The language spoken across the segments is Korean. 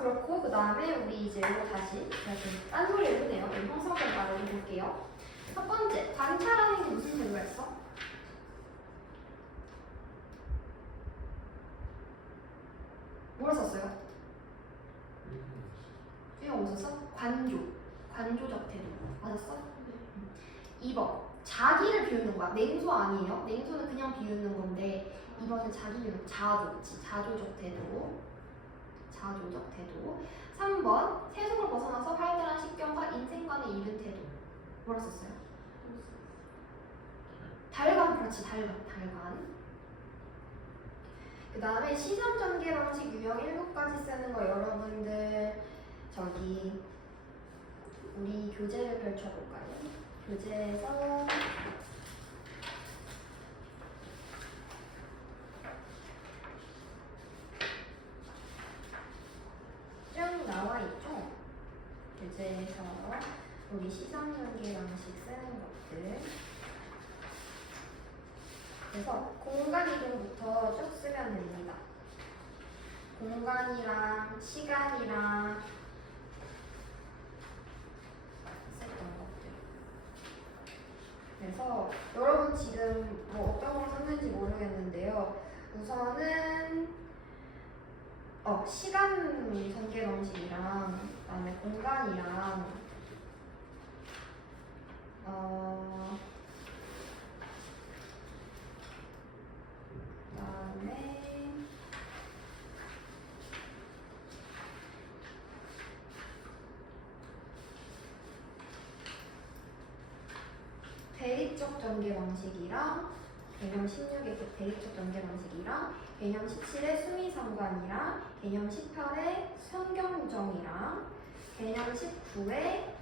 그렇고 그 다음에 우리 이제 이거 다시 제가 좀 딴소리를 했네요. 형성을 말해볼게요. 첫 번째, 관찰하는 게 무슨 재료가 있어? 뭘 썼어요? 수영 뭐 썼어? 관조적 태도. 맞았어? 2번, 자기를 비우는 거야. 냉소 아니에요? 냉소는 그냥 비우는 건데 2번은 자기 비우는 자조적 태도. 자조적 태도. 3번, 세속을 벗어나서 활달한 식견과 인생관에 이른 태도. 뭐라 썼어요? 달관, 그렇지, 달관. 그 다음에 시선 전개 방식 유형 7가지 쓰는 거 여러분들 저기 우리 교재를 펼쳐볼까요? 교재에서 쭉 나와 있죠? 교재에서 우리 시선 전개 방식 쓰는 것들. 그래서 공간 이동부터 쭉 쓰면 됩니다. 공간이랑 시간이랑 썼던 것들. 그래서 여러분 지금 뭐 어떤 걸 썼는지 모르겠는데요. 우선은 시간 전개 방식이랑 그다음에 공간이랑 그다음에 대립적 전개 방식이랑 개념 16의 대립적 전개 방식이랑 개념 17의 수미상관이랑 개념 18의 성경정이랑 개념 19의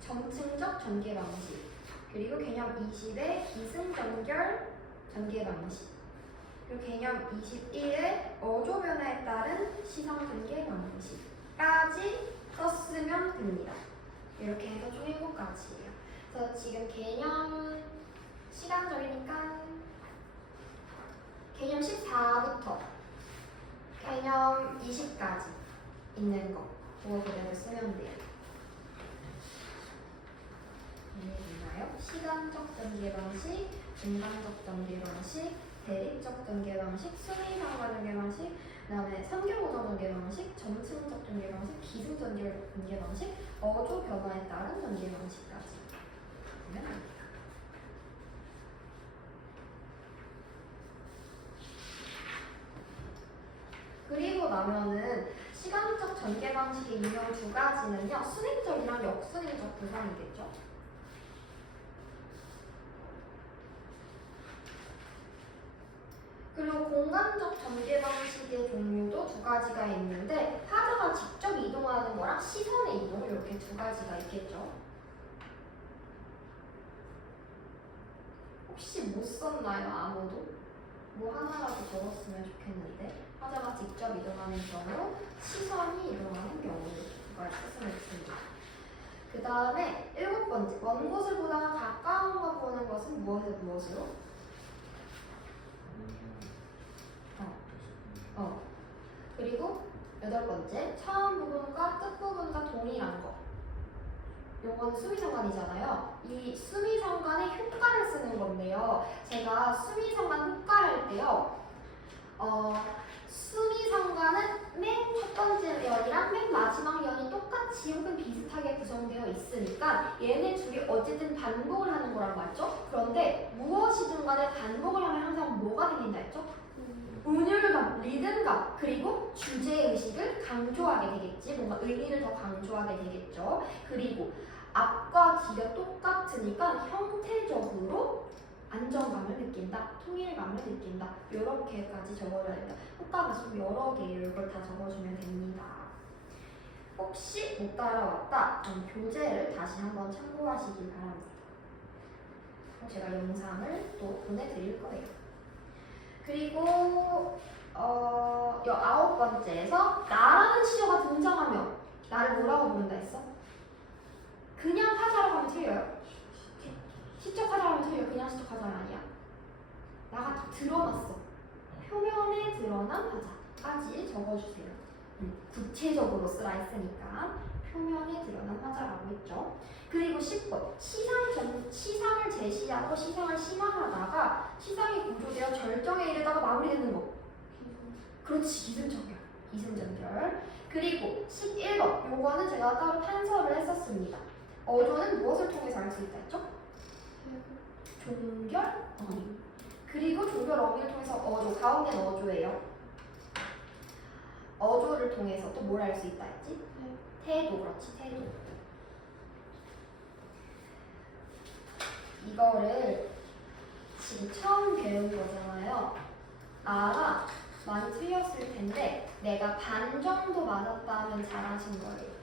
점층적 전개 방식 그리고 개념 20의 기승전결 전개 방식 그리고 개념 21의 어조 변화에 따른 시선 전개 방식까지 썼으면 됩니다. 이렇게 해서 총 7가지예요. 그래서 지금 개념 시간적이니까 개념 14부터 개념 20까지 있는 거 그거 그대로 쓰면 돼요. 이해되나요? 시간적 전개 방식, 공간적 전개 방식, 대립적 전개 방식, 수미상관 전개 방식, 그 다음에 삼경오정 전개 방식, 점층적 전개 방식, 기승전결 전개 방식, 어조 변화에 따른 전개 방식까지 보면 됩니다. 그리고 나면은 시간적 전개 방식의 유형 2가지는요 순행적이랑 역순행적 구성이겠죠. 그리고 공간적 전개 방식의 종류도 2가지가 있는데 하자가 직접 이동하는 거랑 시선의 이동 이렇게 2가지가 있겠죠. 혹시 못 썼나요? 아무도? 뭐 하나라도 적었으면 좋겠는데 하자가 직접 이동하는 경우, 시선이 이동하는 경우 이걸 썼으면 좋겠습니다. 그 다음에 7번째, 먼 곳을 보다가 가까운 거 보는 것은 무엇으로? 그리고 8번째, 처음 부분과 끝 부분과 동일한 거. 요건 수미상관이잖아요. 이 수미상관의 효과를 쓰는 건데요. 제가 수미상관 효과할 때요. 수미상관은 맨 첫 번째 연이랑 맨 마지막 연이 똑같이 혹은 비슷하게 구성되어 있으니까 얘네 둘이 어쨌든 반복을 하는 거란 말이죠. 그런데 무엇이든 간에 반복을 하면 항상 뭐가 생긴다 했죠? 운율감, 리듬감, 그리고 주제의식을 강조하게 되겠지. 뭔가 의미를 더 강조하게 되겠죠. 그리고 앞과 뒤가 똑같으니까 형태적으로 안정감을 느낀다, 통일감을 느낀다. 이렇게까지 적어줘야 된다. 효과가 좀 여러 개예요. 이걸 다 적어주면 됩니다. 혹시 못 따라왔다? 그럼 교재를 다시 한번 참고하시기 바랍니다. 제가 영상을 또 보내드릴 거예요. 그리고 9번째에서 나라는 치조가 등장하면 나를 뭐라고 부른다 했어? 그냥 하자라고 하면 틀려요. 시적하자라고 하면 틀려. 그냥 시적하자는 아니야. 나가 다 드러났어. 표면에 드러난 하자까지 적어주세요. 구체적으로 쓰라 했으니까 표면에 드러난 화자라고 했죠. 그리고 10번 시상을 제시하고 시상을 심화하다가 시상이 구조되어 절정에 이르다가 마무리되는 거. 그렇지, 이승전결. 그리고 11번 요거는 제가 따로 판서를 했었습니다. 어조는 무엇을 통해서 알 수 있다 했죠? 종결 어미. 그리고 종결 어미를 통해서 어조, 가운데는 어조예요. 어조를 통해서 또 뭘 알 수 있다 했지? 태도. 그렇지, 태도. 이거를 지금 처음 배운 거잖아요. 아마 많이 틀렸을 텐데 내가 반 정도 맞았다면 잘하신 거예요.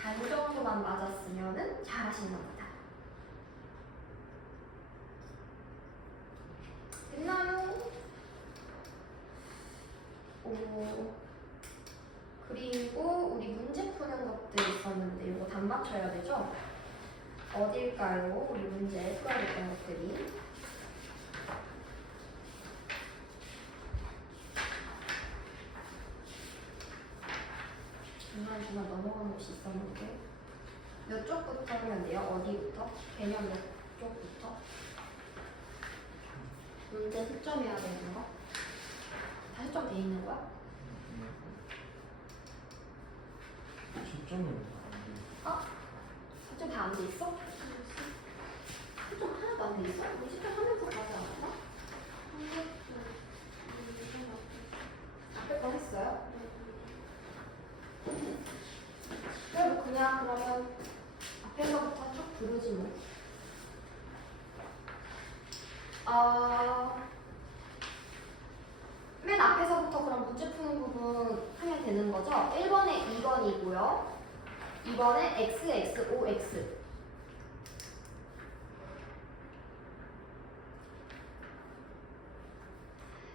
반 정도만 맞았으면 잘하신 겁니다. 됐나요? 그리고 우리 문제 푸는 것들 있었는데 이거 답 맞춰야 되죠? 어딜까요? 우리 문제 풀어야 됐던 것들이. 중간중간 넘어간 곳이 있었는데 몇 쪽부터 하면 돼요? 어디부터? 개념 몇 쪽부터? 문제 채점해야 되는 거? 다 채점 돼 있는 거야? 채점은 안 돼. 채점 다 안 돼 있어? 채점 하나도 안 돼 있어? 우리 채점 하면서 가지 않았나? 앞에 거 했어요? 그래도 그냥 그러면 앞에서부터 쭉 부르지 뭐. 맨 앞에서부터 그럼 문제 푸는 부분 하면 되는 거죠? 1번에 2번이고요. 2번에 x, x, o, x.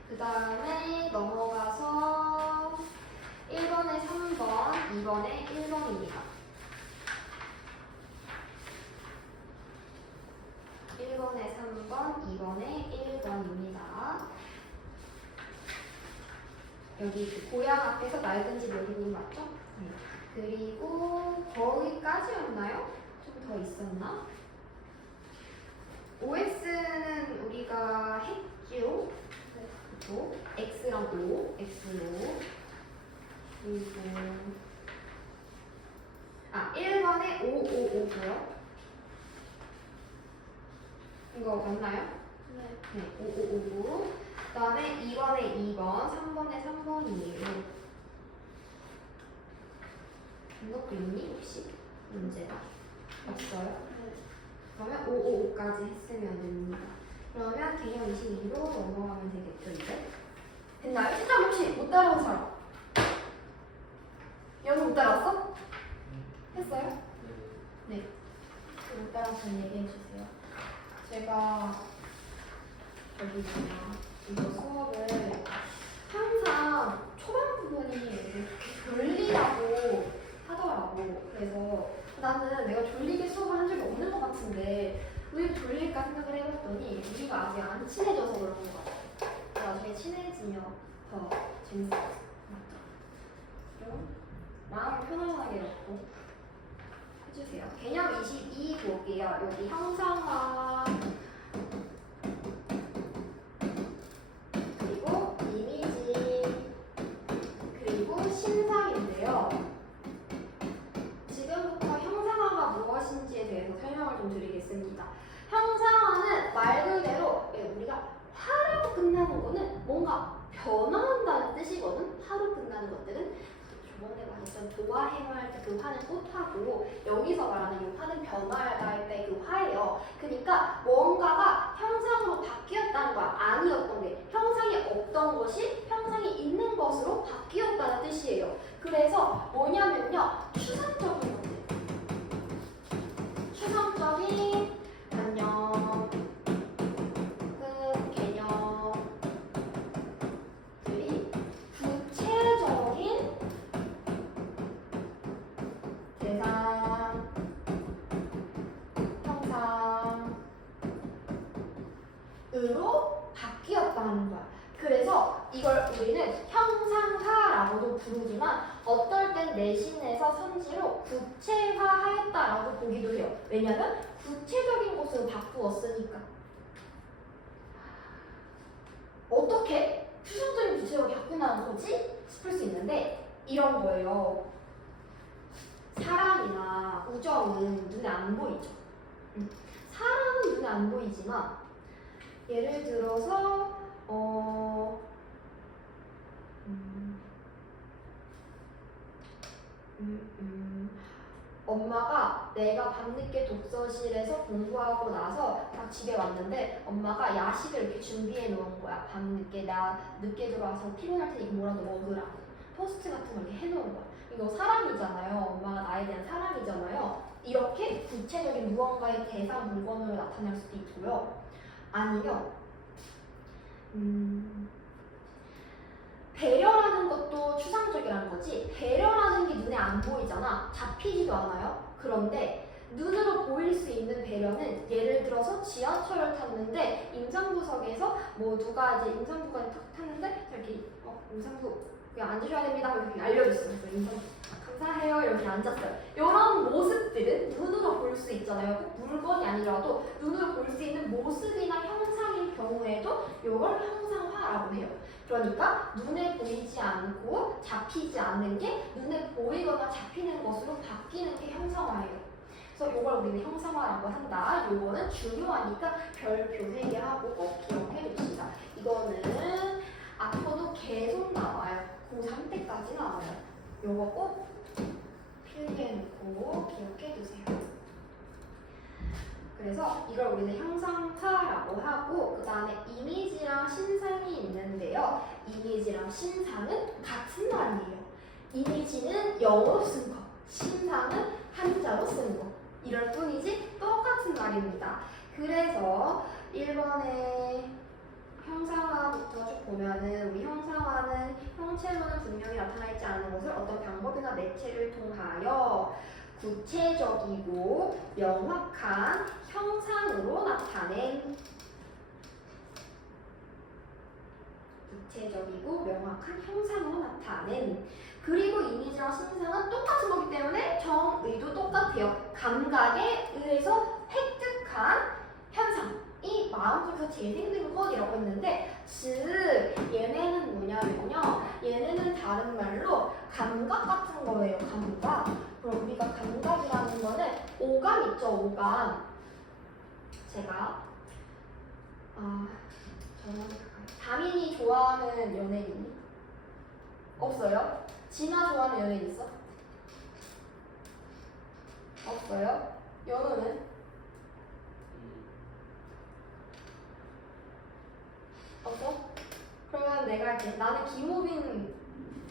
그 다음에 넘어가서 1번에 3번, 2번에 1번입니다. 1번에 3번, 2번에 1번입니다. 여기 그 고향 앞에서 낡은 집 여기 부분 맞죠? 네. 그리고 거기까지였나요? 좀 더 있었나? OX는 우리가 했죠? 그리고 X랑 O, X로. 그리고 1번에 555고요. 이거 맞나요? 네, 5559. 그 다음에 2번에 2번, 3번에 3번이에요. 이거 있니 혹시? 문제가? 없어요? 그러면 555까지 했으면 됩니다. 그러면 개념 22로 넘어가면 되겠죠, 이제? 됐나요? 진짜 혹시 못 따라온 사람? 여기 못 따라왔어? 했어요? 네. 못 따라왔으면 얘기해주세요. 제가 이거 수업을 항상 초반 부분이 졸리다고 하더라고. 그래서 나는 내가 졸리게 수업을 한 적이 없는 것 같은데 왜 졸릴까 생각을 해봤더니 우리가 아직 안 친해져서 그런 것 같아. 나중에 친해지면 더 재밌을 것 같아. 좀 마음을 편안하게 먹고 해주세요. 개념 22 볼게요. 여기 형상화 그리고 이미지 그리고 신상인데요. 지금부터 형상화가 무엇인지에 대해서 설명을 좀 드리겠습니다. 형상화는 말 그대로 우리가 화라고 끝나는 거는 뭔가 변화한다는 뜻이거든. 화로 끝나는 것들은 저번에 말했던 도화 행화할 때 그 화는 꽃하고 여기서 말하는 이 화는 변화하다 할 때 그 화예요. 그러니까 뭔가가 형상으로 바뀌었다는 거야. 아니었던 게 형상이 없던 것이 형상이 있는 것으로 바뀌었다는 뜻이에요. 그래서 뭐냐면요, 추상적인 것들, 추상적인 관념, 개념들이 구체적인 대상, 형상으로 바뀌었다는 거야. 그래서 이걸 우리는 형상화라고도 부르지만 내신에서 선지로 구체화하였다라고 보기도 해요. 왜냐면 구체적인 것으로 바꾸었으니까. 어떻게 추상적인 구체적으로 바꾼다는 거지? 싶을 수 있는데 이런 거예요. 사랑이나 우정은 눈에 안 보이죠. 사랑은 눈에 안 보이지만 예를 들어서 엄마가 내가 밤늦게 독서실에서 공부하고 나서 딱 집에 왔는데 엄마가 야식을 이렇게 준비해 놓은 거야. 밤늦게 나 늦게 들어와서 피곤할 테니 뭐라도 먹으라고 토스트 같은 걸 이렇게 해놓은 거야. 이거 사랑이잖아요. 엄마가 나에 대한 사랑이잖아요. 이렇게 구체적인 무언가의 대상 물건으로 나타날 수도 있고요. 아니면 배려라는 것도 추상적이라는 거지. 배려라는 게 눈에 안 보이잖아. 잡히지도 않아요. 그런데 눈으로 보일 수 있는 배려는 예를 들어서 지하철을 탔는데 임산부석에서 뭐 누가 이제 임산부가 탁 탔는데 이렇게 임산부 그냥 앉으셔야 됩니다. 이렇게 알려줬어요. 그래서 임산부 감사해요 이렇게 앉았어요. 이런 모습들은 눈으로 볼 수 있잖아요. 꼭 물건이 아니라도 눈으로 볼 수 있는 모습이나 형상일 경우에도 이걸 형상화라고 해요. 그러니까 눈에 보이지 않고 잡히지 않는 게 눈에 보이거나 잡히는 것으로 바뀌는 게 형상화예요. 그래서 이걸 우리는 형상화라고 한다. 이거는 중요하니까 별표 3개 하고 꼭 기억해 둡시다. 이거는 앞으로도 계속 나와요. 고3 때까지 나와요. 이거 꼭 필기해 놓고 기억해 두세요. 그래서 이걸 우리는 형상화라고 하고 그 다음에 이미지랑 신상이 있는데요. 이미지랑 신상은 같은 말이에요. 이미지는 영어로 쓴 거, 신상은 한자로 쓴 거. 이럴 뿐이지 똑같은 말입니다. 그래서 1번에 형상화부터 쭉 보면은 우리 형상화는 형체로는 분명히 나타나 있지 않은 것을 어떤 방법이나 매체를 통하여 구체적이고 명확한 형상으로 나타낸 구체적이고 명확한 형상으로 나타낸 그리고 이미지와 신상은 똑같은 거기 때문에 정의도 똑같아요. 감각에 의해서 획득한 현상이 마음속에서 재생된 것이라고 했는데 즉 얘네는 뭐냐면요. 얘네는 다른 말로 감각 같은 거예요. 감각. 그럼 우리가 감각이라는 거는 오감 있죠. 오감. 제가 다민이 좋아하는 연예인이 없어요? 진아 좋아하는 연예인 있어? 없어요? 연우는? 없어? 그러면 내가 할게. 나는 김우빈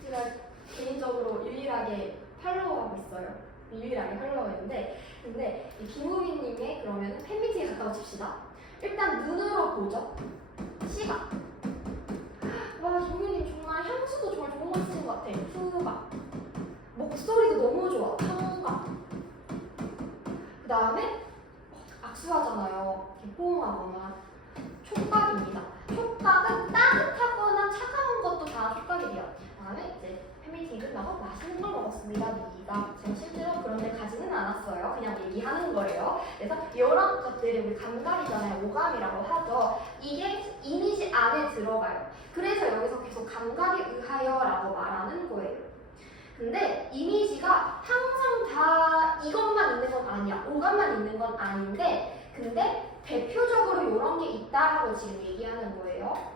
제가 개인적으로 유일하게 팔로우하고 있어요. 유일하게 팔로우했는데 근데 이 김우빈님의 그러면 팬미팅에 갔다고 칩시다. 일단 눈으로 보죠. 시각. 와 김우빈님 정말 향수도 정말 좋은 거 쓰는 것 같아. 후각. 목소리도 너무 좋아. 청각. 그 다음에 악수하잖아요. 이렇게 포옹하거나 촉각입니다. 촉각은 따뜻하거나 차가운 것도 다 촉각이 돼요. 그 다음에 이제 팬미팅이 끝나고 맛있는 걸 먹었습니다. 미가 제가 실제로 그런 데 가지는 않았어요. 그냥 얘기하는 거예요. 그래서 이런 것들이 우리 감각이잖아요. 오감이라고 하죠. 이게 이미지 안에 들어가요. 그래서 여기서 계속 감각에 의하여라고 말하는 거예요. 근데 이미지가 항상 다 이것만 있는 건 아니야. 오감만 있는 건 아닌데 근데 대표적으로 이런 게 있다라고 지금 얘기하는 거예요.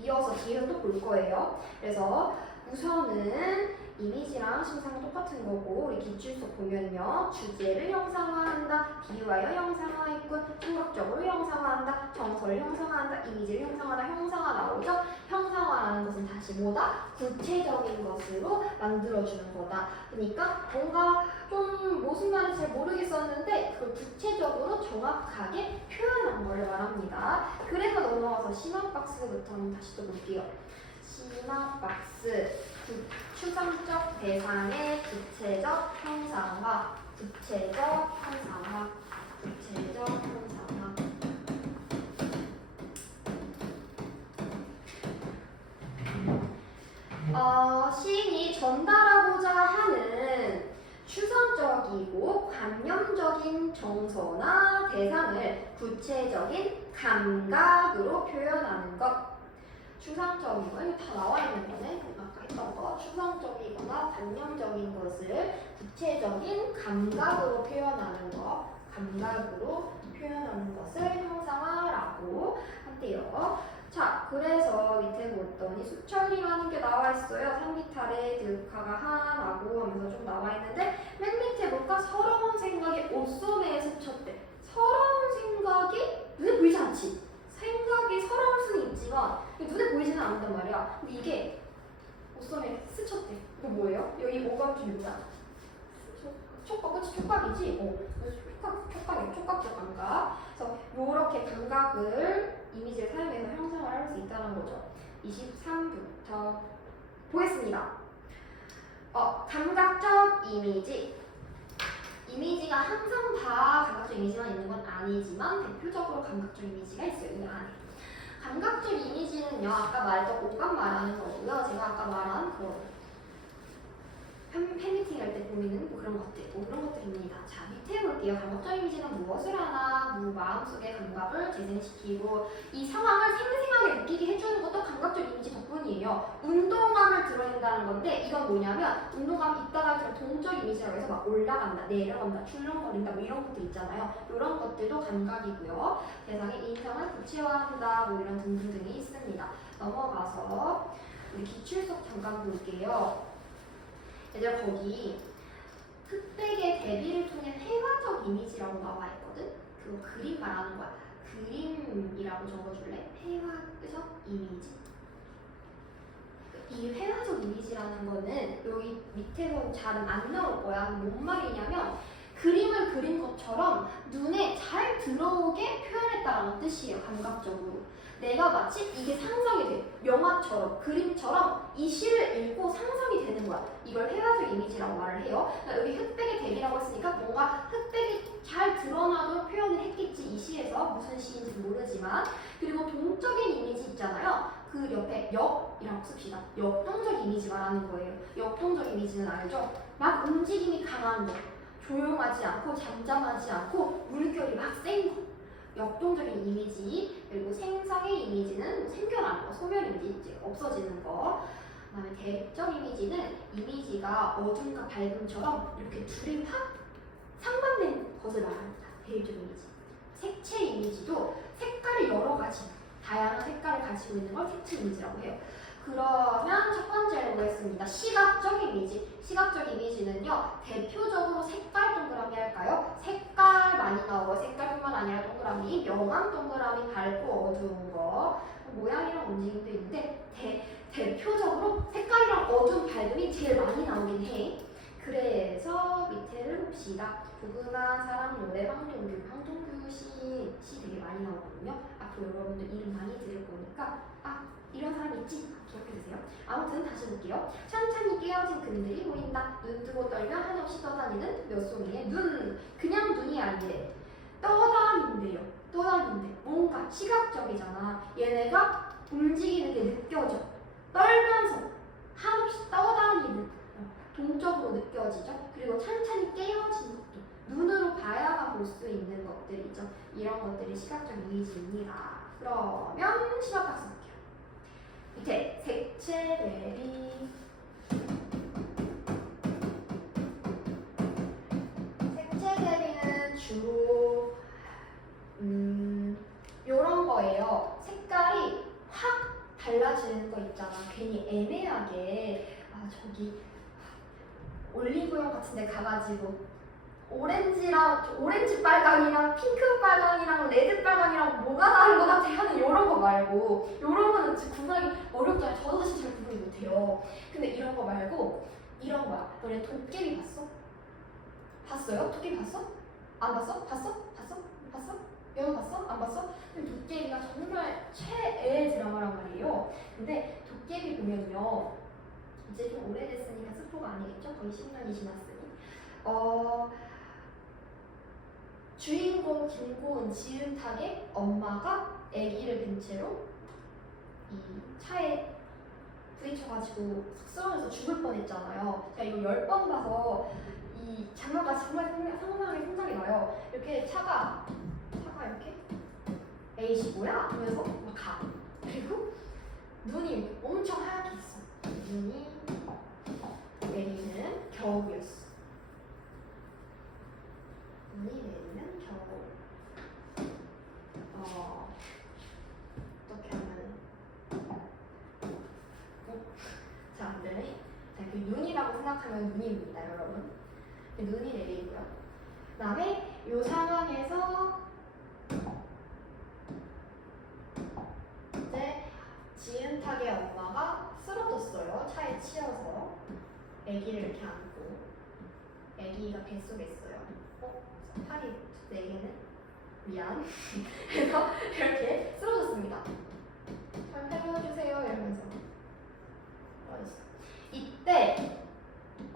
이어서 뒤에는 또 볼 거예요. 그래서 우선은 이미지랑 신상은 똑같은 거고 우리 기출속 보면요. 주제를 형상화한다. 비유하여 형상화했군. 생각적으로 형상화한다. 정서를 형상화한다. 이미지를 형상화한다. 형상화 나오죠? 형상화라는 것은 다시 뭐다? 구체적인 것으로 만들어주는 거다. 그러니까 뭔가 좀 무슨 말인지 잘 모르겠었는데 그걸 구체적으로 정확하게 표현한 걸 말합니다. 그래서 넘어가서 심화박스부터 한번 다시 또 볼게요. 심화박스 추상적 대상의 구체적 형상화, 구체적 형상화, 구체적 형상화. 시인이 전달하고자 하는 추상적이고 관념적인 정서나 대상을 구체적인 감각으로 표현하는 것. 추상적인 거, 이거 다 나와 있는 거네. 아까 했던 거. 추상적이거나 관념적인 것을 구체적인 감각으로 표현하는 것. 감각으로 표현하는 것을 형상화라고 한대요. 자, 그래서 밑에 보더니 수천이라는 게 나와 있어요. 상기탈에 드카가 하라고 하면서 좀 나와 있는데 맨 밑에 볼까? 서러운 생각이 옷소매에 스쳤대. 서러운 생각이 눈에 보이지 않지? 생각이 서러울 수는 있지만 눈에 보이지는 않는단 말이야. 근데 이게 옷소매에 스쳤대. 이거 뭐예요? 여기 오감줄이 뭐야? 촉각, 그치? 촉각이지? 촉각적 감각. 그래서 이렇게 감각을 이미지를 사용해서 형상을 할 수 있다는 거죠. 23부터 보겠습니다. 감각적 이미지. 이미지가 항상 다 감각적 이미지만 있는 건 아니지만 대표적으로 감각적 이미지가 있어요. 이 안에. 감각적 이미지는요, 아까 말했던 오감 말하는 거고요. 제가 아까 말한 팬미팅 할 때 보이는 그런 것들입니다. 자, 밑에 볼게요. 감각적 이미지는 무엇을 하나? 마음속의 감각을 재생시키고 이 상황을 생생하게 느끼게 해주는 것도 감각적 이미지 덕분이에요. 운동감을 드러낸다는 건데 이건 뭐냐면 운동감이 있다가 좀 동적 이미지라고 해서 막 올라간다, 내려간다, 출렁거린다 뭐 이런 것들 있잖아요. 이런 것들도 감각이고요. 대상의 인상을 구체화한다 뭐 이런 등등등이 있습니다. 넘어가서 우리 기출석 잠깐 볼게요. 얘들아, 거기 흑백의 대비를 통해 회화적 이미지라고 나와 있거든? 그거 그림 말하는 거야. 그림이라고 적어줄래? 회화적 이미지. 이 회화적 이미지라는 거는 여기 밑에서 잘은 안 나올 거야. 뭔 말이냐면 그림을 그린 것처럼 눈에 잘 들어오게 표현했다라는 뜻이에요. 감각적으로. 내가 마치 이게 상상이 돼. 영화처럼, 그림처럼 이 시를 읽고 상상이 되는 거야. 이걸 회화적 이미지라고 말을 해요. 그러니까 여기 흑백의 대비라고 했으니까 뭔가 흑백이 잘 드러나도 표현을 했겠지. 이 시에서 무슨 시인지 모르지만. 그리고 동적인 이미지 있잖아요. 그 옆에 역이라고 씁시다. 역동적 이미지 말하는 거예요. 역동적 이미지는 알죠? 막 움직임이 강한 거. 조용하지 않고 잠잠하지 않고 물결이 막 센 거. 역동적인 이미지. 그리고 생성의 이미지는 생겨나는 거, 소멸 이미지, 이제 없어지는 거. 그다음에 대립적 이미지는 이미지가 어둠과 밝음처럼 이렇게 둘이 확 상반된 것을 말합니다. 대립적 이미지. 색채 이미지도 색깔이 여러 가지, 다양한 색깔을 가지고 있는 걸 색채 이미지라고 해요. 그러면 첫 번째로 보겠습니다. 시각적 이미지. 시각적 이미지는요, 대표적으로 색깔 동그라미 할까요? 색깔 많이 나오고 색깔뿐만 아니라 동그라미, 명암 동그라미, 밝고 어두운 거, 모양이랑 움직임도 있는데 대표적으로 색깔이랑 어두운 밝음이 제일 많이 나오긴 해. 그래서 밑에를 봅시다. 조그만 사랑 노래 황동규 시 되게 많이 나오거든요. 앞으로 여러분들 이름 많이 들을 거니까 이런 사람 있지? 기억해주세요. 아무튼 다시 볼게요. 찬찬히 깨어진 그림들이 보인다. 눈 뜨고 떨면 한없이 떠다니는 몇 송이의 눈. 그냥 눈이 아니래. 떠다닌대요. 떠다닌대. 뭔가 시각적이잖아. 얘네가 움직이는 게 느껴져. 떨면서 한없이 떠다니는 동적으로 느껴지죠. 그리고 찬찬히 깨어진 것도 눈으로 봐야만 볼 수 있는 것들이죠. 이런 것들이 시각적 이미지입니다. 그러면 심화학습 볼게요. 밑에 색채 대비. 색채 대비는 주로 요런 거예요. 색깔이 확 달라지는 거 있잖아. 괜히 애매하게 저기 올리브영 같은 데 가가지고 오렌지 빨강이랑 핑크 빨강이랑 레드 빨강이랑 뭐가 다른 것 같아 하는 이런 거 말고, 이런 거는 진짜 구분하기 어렵잖아요. 저도 사실 잘 구분이 못해요. 근데 이런 거 말고 이런 거야. 너네 도깨비 봤어? 봤어요? 도깨비 봤어? 안 봤어? 봤어? 영화 봤어? 안 봤어? 근데 도깨비가 정말 최애 드라마란 말이에요. 근데 도깨비 보면요, 이제 좀 오래됐으니까 스포가 아니겠죠? 거의 10년이 지났으니. 주인공 김고은 지은탁의 엄마가 아기를 빈 채로 이 차에 부딪혀가지고 쓰러져서 죽을 뻔했잖아요. 제가 이거 10번 봐서 이 장면가 정말 상상하게 생각이 나요. 이렇게 차가 이렇게 에이씨 뭐야? 하면서 막 가. 그리고 눈이 엄청 하얗게 있어. 눈이 내리는 겨울이었어. 눈이 내리는 겨울. 어떻게 하면 자, 안 되네. 자, 그 눈이라고 생각하면 눈입니다, 여러분. 눈이 내리고요. 그 다음에 이 상황에서 이제 지은탁의 엄마가 쓰러졌어요. 차에 치여서. 아기를 이렇게 안고. 아기가 뱃속에 있어요. 팔이 4개는? 미안. 그래서 이렇게 쓰러졌습니다. 잘 살려주세요. 이러면서. 이때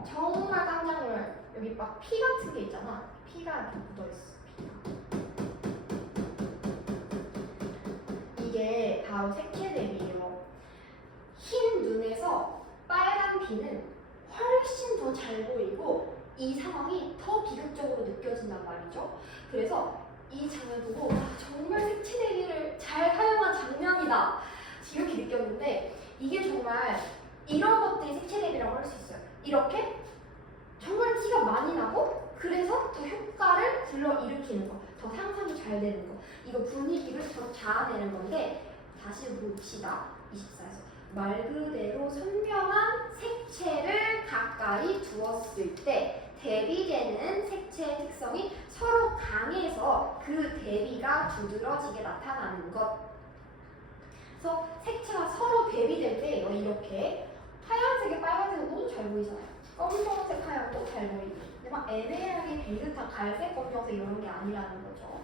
정말 깜짝 놀랄 여기 막 피 같은 게 있잖아. 피가 이렇게 묻어있어. 피가. 이게 바로 색채대비예요. 흰 눈에서 빨간 피는 훨씬 더 잘 보이고 이 상황이 더 비극적으로 느껴진단 말이죠. 그래서 이 장면 보고 와, 정말 색채대비를 잘 사용한 장면이다 이렇게 느꼈는데 이게 정말 이런 것들이 색채대비라고 할 수 있어요. 이렇게 정말 티가 많이 나고 그래서 더 효과를 불러일으키는 거, 더 상상이 잘 되는 거, 이거 분위기를 더 자아내는 건데 다시 봅시다. 24에서 말 그대로 선명한 색채를 가까이 두었을 때 대비되는 색채의 특성이 서로 강해서 그 대비가 두드러지게 나타나는 것. 그래서 색채가 서로 대비될 때 이렇게 하얀색에 빨간색은 너무 잘 보이잖아요. 검정색 하얀도 잘 보이고. 근데 막 애매하게 비슷한 갈색, 검정색 이런 게 아니라는 거죠.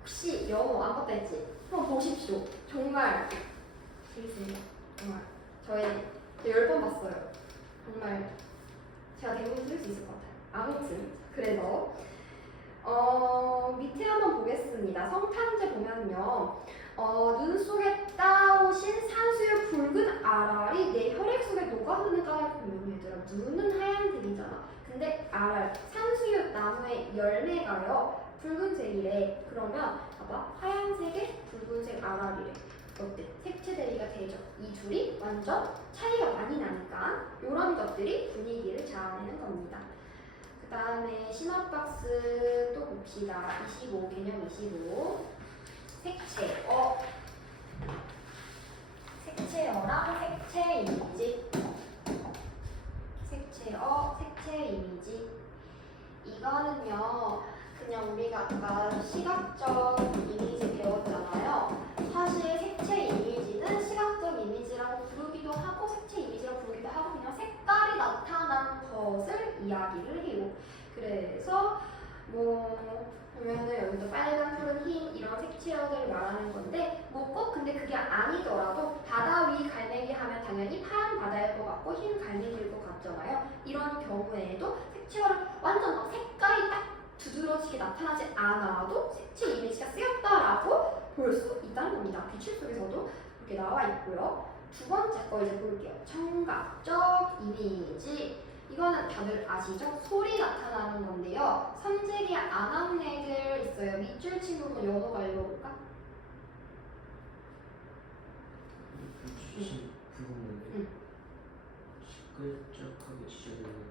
혹시 영어 안 봤다 했지? 한번 보십시오. 정말 재밌습니다. 정말. 저희 10번 봤어요. 정말 제가 대부분 쓸 수 있을 것 같아요. 아무튼 그래서 밑에 한번 보겠습니다. 성탄제 보면요. 눈 속에 따오신 산수유 붉은 알알이 내 혈액 속에 녹아드는 까닭은 얘들아. 눈은 하얀색이잖아. 근데 알알, 산수유 나무의 열매가요. 붉은색이래. 그러면 봐봐. 하얀색에 붉은색 알알이래. 어때? 색채 대비가 되죠. 이 둘이 완전 차이가 많이 나니까 이런 것들이 분위기를 자아내는 겁니다. 그 다음에 심화박스 또 봅시다. 25, 개념 25. 색채어. 색채어랑 색채 이미지. 색채어, 색채 이미지. 이거는요, 그냥 우리가 아까 시각적 이미지 배웠잖아요. 사실 색채 이미지는 시각적 이미지라고 부르기도 하고 색채 이미지라고 부르기도 하고 그냥 색깔이 나타난 것을 이야기를 해요. 그래서 뭐 보면은 여기도 빨간, 푸른, 흰 이런 색채어들을 말하는 건데 뭐 꼭 근데 그게 아니더라도 바다 위 갈매기 하면 당연히 파란 바다일 것 같고 흰 갈매기일 것 같잖아요. 이런 경우에도 색채어를 완전 막 색깔이 딱 두드러지게 나타나지 않아도 색채 이미지가 쓰였다라고 볼 수 있다는 겁니다. 기출 속에서도 이렇게 나와 있고요. 두 번째 거 이제 볼게요. 청각적 이미지. 이거는 다들 아시죠? 소리 나타나는 건데요. 선택이 안 하는 애들 있어요. 밑줄 친구분 연호가 읽어볼까? 부분은 시끌적하게 지저분한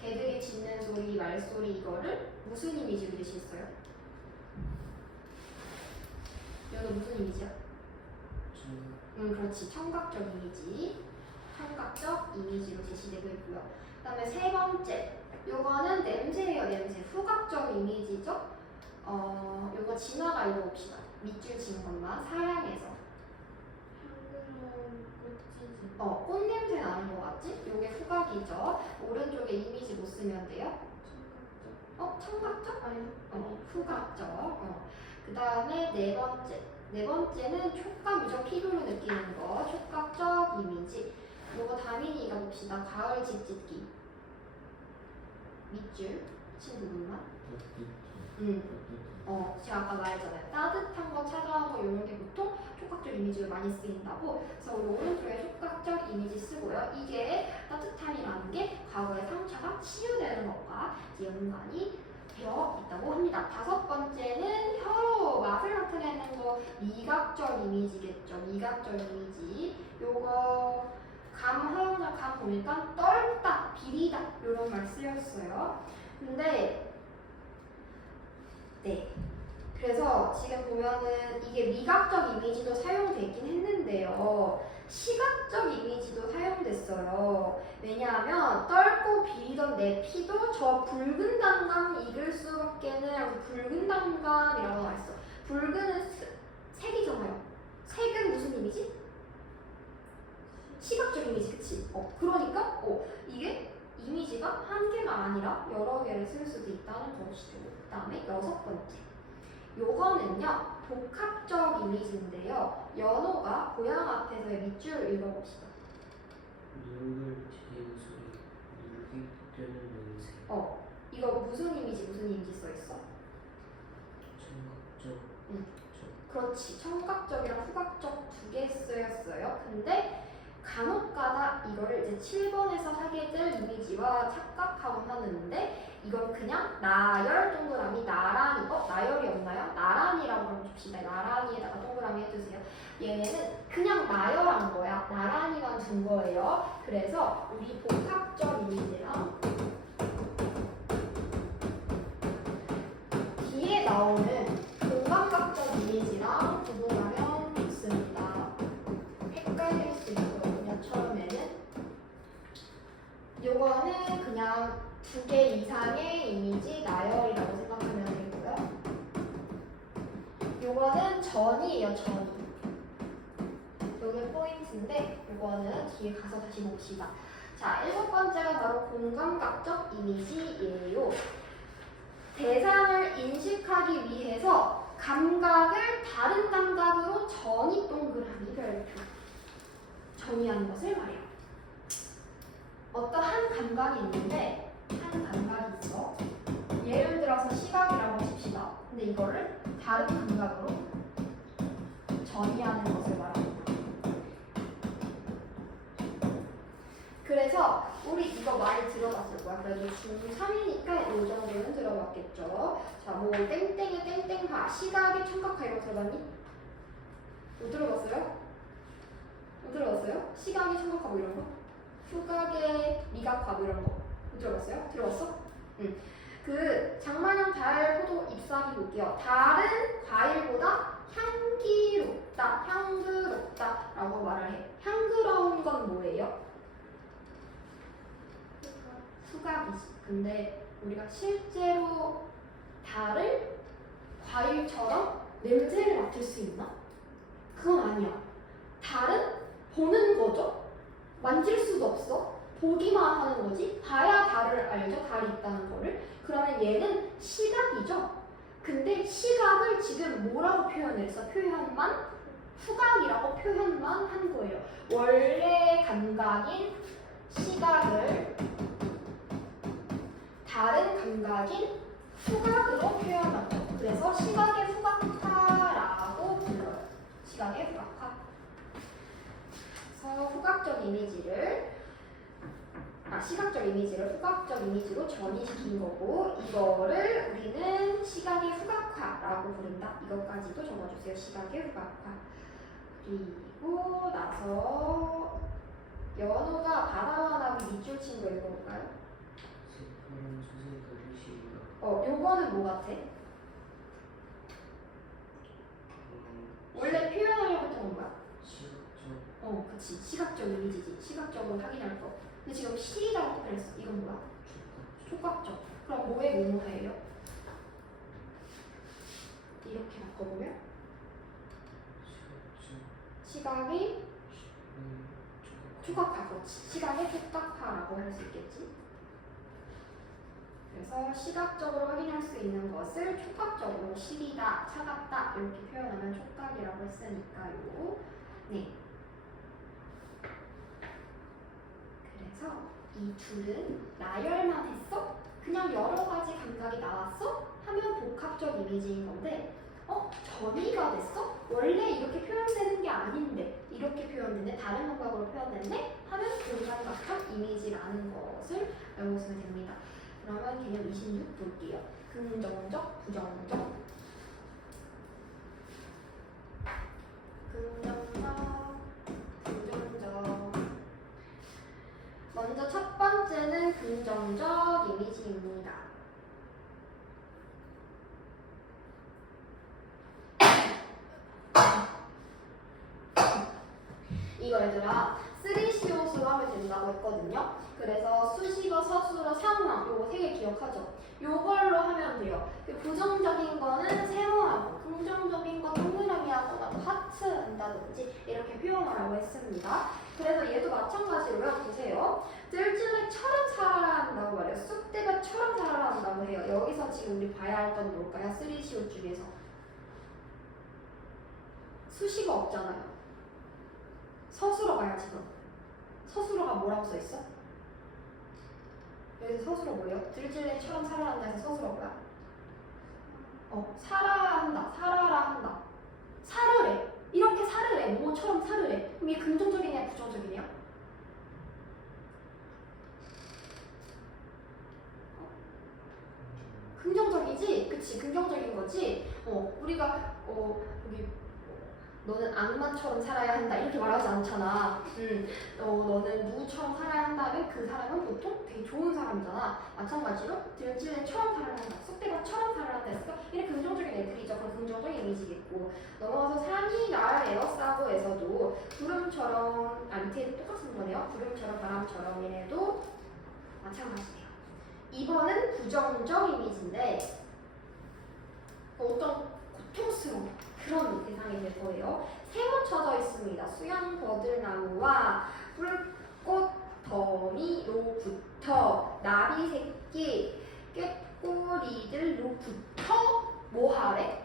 개들이 짖는 소리, 말소리 이거를 무슨 이미지로 제시했어요? 연호 무슨 이미지야? 그렇지. 청각적 이미지. 청각적 이미지로 제시되고 있고요. 그 다음에 세 번째. 요거는 냄새예요, 냄새. 후각적 이미지죠? 요거 진화가 읽어봅시다. 밑줄 진 것만. 사양에서. 꽃냄새 나는 거 같지? 요게 후각이죠. 오른쪽에 이미지 못 쓰면 돼요. 청각적? 아니, 후각적. 그 다음에 네 번째. 네 번째는 촉감이죠. 피부로 느끼는 거. 촉각적 이미지. 요거 다민이가 봅시다. 가을 집짓기. 밑줄. 친구분만? 따뜻한. 제가 아까 말했잖아요. 따뜻한 거, 차가운 거 이런 게 보통 촉각적 이미지로 많이 쓰인다고. 그래서 우리 오른쪽에 촉각적 이미지 쓰고요. 이게 따뜻함이라는 게 과거의 상처가 치유되는 것과 이제 연관이 되어 있다고 합니다. 다섯 번째는 혀로 맛을 나타내는 거 미각적 이미지겠죠. 미각적 이미지. 요거 감 허용자 감 보니까 떨다, 비리다 이런 말 쓰였어요. 근데 네. 그래서 지금 보면은 이게 미각적 이미지도 사용되긴 했는데요. 시각적 이미지도 사용됐어요. 왜냐하면 떨고 비리던 내 피도 저 붉은 단감 익을 수밖에는 하고 붉은 단감이라고 나와있어. 붉은은 색이잖아요. 색은 무슨 이미지? 시각적 이미지, 그치? 그러니까 이게 이미지가 한 개가 아니라 여러 개를 쓸 수도 있다는 것이죠. 그 다음에 여섯 번째. 요거는요, 복합적 이미지인데요. 연호가 고향 앞에서의 밑줄 읽어봅시다. 눈을 튀는 소리, 눈이 뜨는 냄새. 이거 무슨 이미지 써있어? 청각적. 그렇지. 청각적이랑 후각적 두 개 쓰였어요. 근데 간혹가다 이거를 이제 7번에서 하게 될 이미지와 착각하곤 하는데 이건 그냥 나열 동그라미 나란히 나열이 없나요? 나란히라고 좀 줍시다. 나란히에다가 동그라미 해주세요. 얘네는 그냥 나열한 거야. 나란히만 둔 거예요. 그래서 우리 복합적 이미지랑 뒤에 나오는 공감각적 이미지랑 구분하면 좋습니다. 헷갈릴 수 있거든요. 처음에는 요거는 그냥 두 개 이상의 이미지 나열이라고 생각하면 되고요. 요거는 전이에요. 전이. 요게 포인트인데 요거는 뒤에 가서 다시 봅시다. 자, 일곱 번째가 바로 공감각적 이미지예요. 대상을 인식하기 위해서 감각을 다른 감각으로 전이 동그라미 별표 정의하는 것을 말해요. 어떠한 감각이 있는데 한 감각이 있어. 예를 들어서 시각이라고 하십시다. 근데 이거를 다른 감각으로 전이하는 것을 말합니다. 그래서 우리 이거 많이 들어봤을 거야. 그래도 중3이니까 이 정도는 들어봤겠죠. 자, 뭐 땡땡의 땡땡화, 시각의 청각화 이런 거 들어봤니? 못 들어봤어요? 못 들어봤어요? 시각의 청각화 뭐 이런 거? 후각의 미각화 뭐 이런 거 못 들어봤어요? 들어봤어? 응. 그 장마냥 달, 포도, 잎사귀 볼게요. 달은 과일보다 향기롭다, 향그롭다 라고 말을 해. 향그러운 건 뭐예요? 후각이지. 근데 우리가 실제로 달을 과일처럼 냄새를 맡을 수 있나? 그건 아니야. 달은 보는 거죠. 만질 수도 없어. 보기만 하는 거지. 봐야 달을 알죠. 달이 있다는 거를. 그러면 얘는 시각이죠. 근데 시각을 지금 뭐라고 표현했어? 표현만? 후각이라고 표현만 한 거예요. 원래 감각인 시각을 다른 감각인 후각으로 표현하죠. 그래서 시각의 후각화라고 불러요. 시각의 후각화. 그래서 후각적 이미지를 시각적 이미지를 후각적 이미지로 전이시킨 거고 이거를 우리는 시각의 후각화라고 부른다. 이것까지도 적어주세요. 시각의 후각화. 그리고 나서 연호가 바다와 나비 밑줄 친 거 읽어볼까요? 새파란 수색을 시각. 요거는 뭐 같아? 원래 표현하려고 했던 건 뭐야? 시각적. 그치. 시각적 이미지지. 시각적으로 확인할 거. 근데 지금 시리라고 표현했어. 이건 뭐야? 촉각적. 그럼 뭐의 뭐뭐예요? 이렇게 바꿔보면 시각의 촉각화. 그렇지. 시각의 촉각화라고 할 수 있겠지. 그래서 시각적으로 확인할 수 있는 것을 촉각적으로 시리다, 차갑다 이렇게 표현하면 촉각이라고 했으니까요. 네. 그래서 이 둘은 나열만 했어? 그냥 여러 가지 감각이 나왔어? 하면 복합적 이미지인 건데 전이가 됐어? 원래 이렇게 표현되는 게 아닌데 이렇게 표현되네 다른 감각으로 표현됐네? 하면 공감각적 이미지라는 것을 외우시면 됩니다. 그러면 개념 26 볼게요. 긍정적, 부정적. 긍정적, 부정적. 먼저 첫 번째는 긍정적 이미지입니다. 이거 얘들아 3시옷으로 하면 된다고 했거든요. 그래서 수식어, 서술어, 상황 요거 3개 기억하죠? 요걸로 하면 돼요. 부정적인 거는 세모하고 긍정적인 거 동그라미 하거나 뭐 하트 한다든지 이렇게 표현하라고 했습니다. 그래서 얘도 마찬가지로요. 보세요. 들질레처럼 살아라 한다고 말해요. 쑥대밭처럼 살아라 한다고 해요. 여기서 지금 우리 봐야 할 건 뭘까요? 3시옷 중에서 수식어 없잖아요. 서술어가야 지금. 서술어가 뭐라고 써있어? 여기서 서술어 뭐예요? 들질레처럼 살아라 한다 해서 서술어 뭐야? 살아야 한다. 살아라 한다. 살으래. 이렇게 살으래. 뭐처럼 살으래. 그럼 이게 긍정적이냐 부정적이냐? 긍정적이지? 그치 긍정적인 거지? 우리가 여기 너는 악마처럼 살아야 한다 이렇게 말하지 않잖아. 너는 누구처럼 살아야 한다면 그 사람은 보통 되게 좋은 사람이잖아. 마찬가지로 들쥐처럼 살아야 한다, 쑥대밭처럼 살아야 한다 했으니까 이렇게 긍정적인 애들이죠. 그럼 긍정적인 이미지겠고 넘어가서 상이 날 에어싸고에서도 구름처럼 밑에도 똑같은 거네요. 구름처럼 바람처럼 얘네도 마찬가지예요. 2번은 부정적 이미지인데 어떤 고통스러운 그런 대상이 될 거예요. 세모 쳐져 있습니다. 수양 버들나무와 불꽃 더미로부터 나비 새끼 꾀꼬리들로부터 뭐 하래?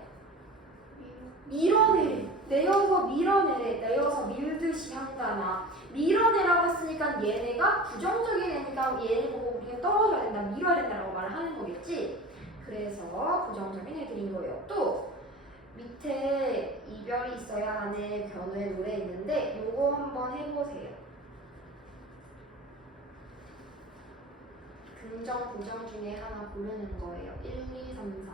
밀어내래. 내어서 밀어내래. 내어서 밀듯이 한다나. 밀어내라고 했으니까 얘네가 부정적인 애니까 얘네 보고 우리가 떨어져야 된다. 밀어야 된다라고 말을 하는 거겠지. 그래서 부정적인 애들인 거예요. 또 밑에 이별이 있어야 하는 변우의 노래 있는데 요거 한번 해보세요. 긍정, 부정 중에 하나 고르는 거예요. 1, 2, 3, 4.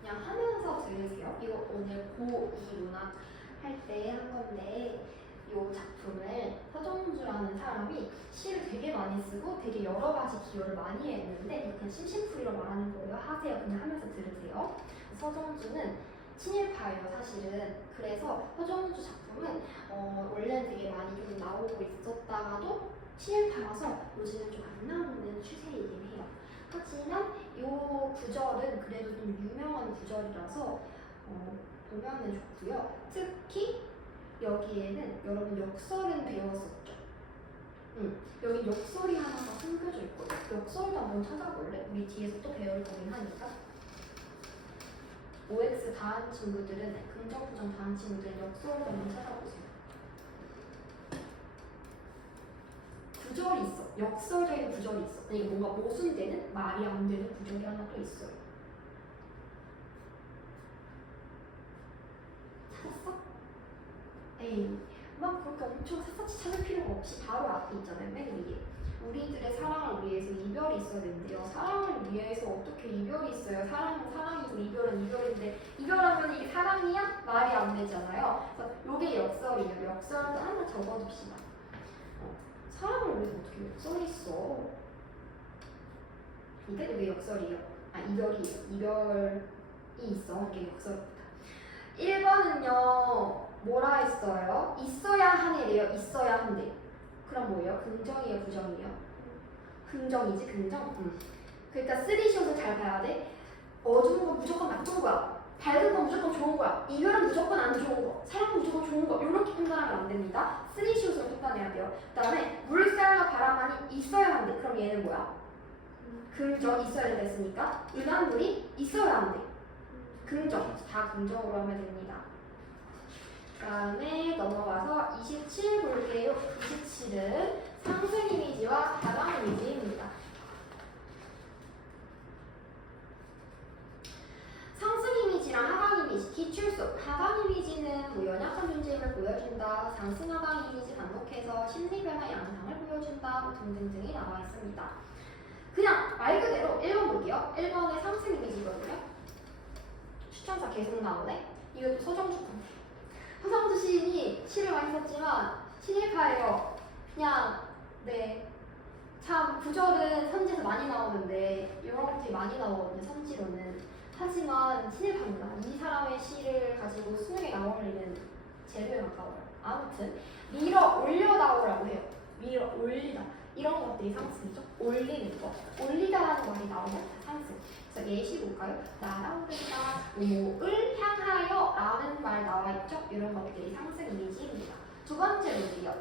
그냥 하면서 들으세요. 이거 오늘 고2 문학 할 때 한 건데 이 작품을 서정주라는 사람이 시를 되게 많이 쓰고 되게 여러 가지 기여를 많이 했는데 그냥 심심풀이로 말하는 거예요. 하세요. 그냥 하면서 들으세요. 서정주는 친일파예요, 사실은. 그래서 서정주 작품은 원래는 되게 많이 좀 나오고 있었다가도 친일파라서 요즘은 좀 안 나오는 추세이긴 해요. 하지만 이 구절은 그래도 좀 유명한 구절이라서 보면은 좋고요. 특히 여기에는 여러분 역설은 배웠었죠? 여기 역설이 하나가 숨겨져 있거든. 역설도 한번 찾아볼래? 우리 뒤에서 또 배울 거긴 하니까. OX 다한 친구들은 긍정, 부정 다한 친구들은 역설을 한번 찾아보세요. 구절이 있어. 역설적인 구절이 있어. 이게 뭔가 모순되는 말이 안 되는 구절이 하나 또 있어요. 찾았어? 에이, 막 그렇게 엄청 샅샅이 찾을 필요가 없이 바로 앞에 있잖아요. 맨 위에. 우리들의 사랑을 위해서 이별이 있어야 되는데요. 사랑을 위해서 어떻게 이별이 있어요? 사랑은 사랑이고 이별은 이별인데 이별하면 이게 사랑이야? 말이 안 되잖아요. 그래서 이게 역설이에요. 역설도 하나 적어둡시다. 사랑을 위해서 어떻게 역설이 있어? 그러니까 이게 역설이에요. 이별이에요. 이별이 있어. 이게 역설입니다. 1번은요. 뭐라 했어요? 있어야 하네래요. 있어야 한대. 그럼 뭐예요? 긍정이에요? 부정이에요? 긍정이지 긍정? 그러니까 3숏을 잘 봐야 돼. 어두운 건 무조건 나쁜 거야. 밝은 건 무조건 좋은 거야. 이별은 무조건 안 좋은 거. 사랑은 무조건 좋은 거. 이렇게 판단하면 안 됩니다. 3숏으로 판단해야 돼요. 그 다음에 물살과 바람만이 있어야 한대. 그럼 얘는 뭐야? 긍정 있어야 된다 했으니까 은하물이 있어야 한대. 긍정. 다 긍정으로 하면 됩니다. 그 다음에 넘어가서 27 볼게요. 27은 상승 이미지와 하강 이미지입니다. 상승 이미지랑 하강 이미지 기출수. 하강 이미지는 뭐 연약한 존재임을 보여준다. 상승 하강 이미지 반복해서 심리 변화 양상을 보여준다. 뭐 등등등이 나와 있습니다. 그냥 말 그대로 1번 볼게요. 1번의 상승 이미지거든요. 추천사 계속 나오네. 이것도 서정주 건데. 서정주 시인이 시를 많이 썼지만 신일파예요. 그냥 네. 참 구절은 선지에서 많이 나오는데 이런 것들이 많이 나오거든요. 선지로는. 하지만 신일파입니다. 이 사람의 시를 가지고 수능에 나올 리는 제로에 가까워요. 아무튼 밀어 올려다오라고 해요. 밀어 올리다. 이런 것들이 상승이죠. 올리는 거. 올리다라는 말이 나오면 상승. 그래서 예시 볼까요? 날아오르다, 오을 향하여 라는 말 나와 있죠. 이런 것들이 상승 이미지입니다. 두 번째로요.